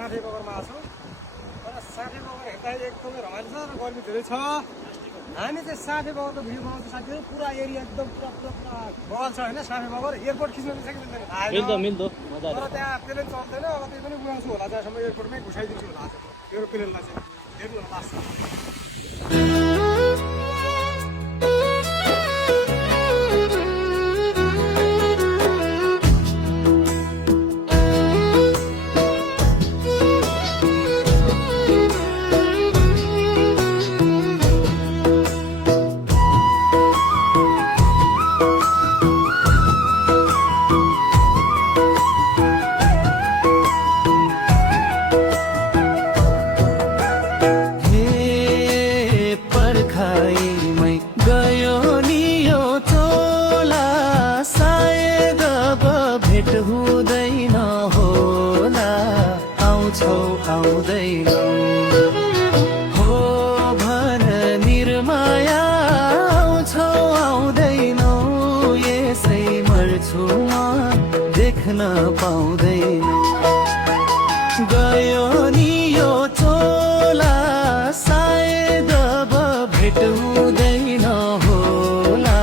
साठे बगरमा आएको छौँ र साठे बगर हेर्दा एकदमै रमाइलो छ र गर्मी धेरै छ। हामी चाहिँ साठे बगरको भिडियो बनाउँछौँ साथीहरू। पुरा एरिया एकदम पुरा बगल छ होइन साठे बगर। एयरपोर्ट खिच्नु मिल्छ कि मिल्दैन तर त्यहाँ प्लेन चल्दैन। अब त्यही पनि उडाउँछु होला त्यहाँसम्म एयरपोर्टमै घुसाइदिन्छु होला आज मेरो प्लेनलाई चाहिँ हेर्नु होला लास्ट। हुँदैन होला आउँदैन हो भन निर्माया आउँछौ आउँदैनौ यसै मर्छु म देख्न पाउँदैन गयो नि यो चोला सायद अब भेट हुँदैन होला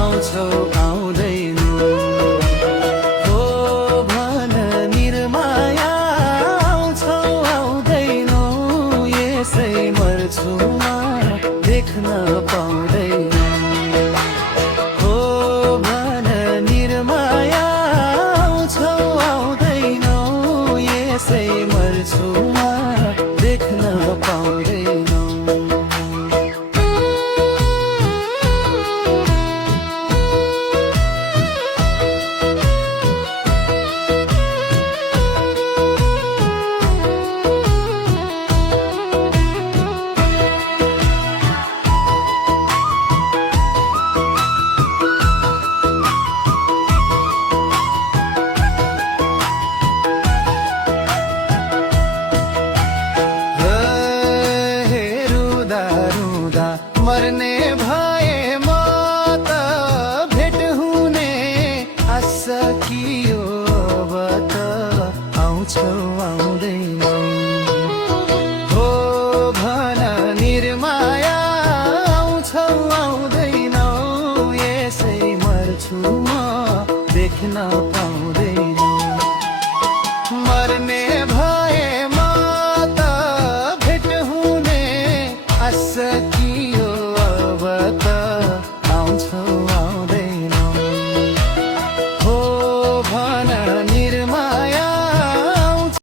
आउँछौ आउँदैन देख्न पाउँदैन हो भन निर्माया आउँछौ आउँदैनौ यसै मर्छु म देख्न पाउँदैन। मर्ने भए म त भेट हुने आश सकियो अब त आउँछौ आउँदैनौ हो भन निर्माया आउँछौ आउँदैनौ यसै मर्छु म देख्न पाउँदैन मर्ने भए म त भेट हुने आश सकियो अब त आउँछौ आउँदैनौ हो भन